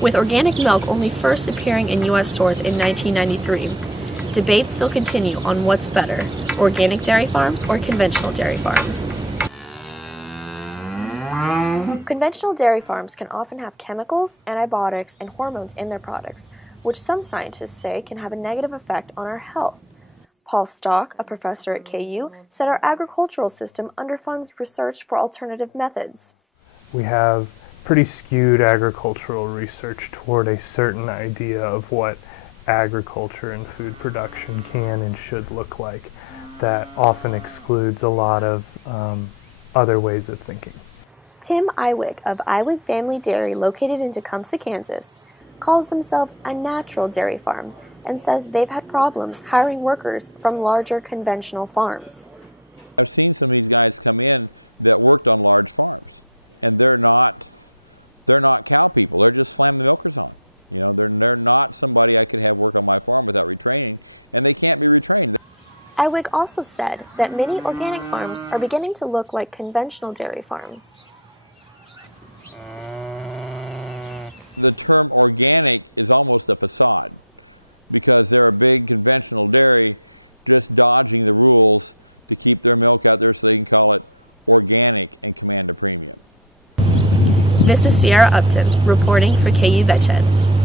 with organic milk only first appearing in U.S. stores in 1993. Debates still continue on what's better, organic dairy farms or conventional dairy farms. Conventional dairy farms can often have chemicals, antibiotics, and hormones in their products, which some scientists say can have a negative effect on our health. Paul Stock, a professor at KU, said our agricultural system underfunds research for alternative methods. We have pretty skewed agricultural research toward a certain idea of what agriculture and food production can and should look like that often excludes a lot of other ways of thinking. Tim Iwig of Iwig Family Dairy, located in Tecumseh, Kansas, calls themselves a natural dairy farm and says they've had problems hiring workers from larger conventional farms. Iwig also said that many organic farms are beginning to look like conventional dairy farms. This is Sierra Upton, reporting for KU VetChed.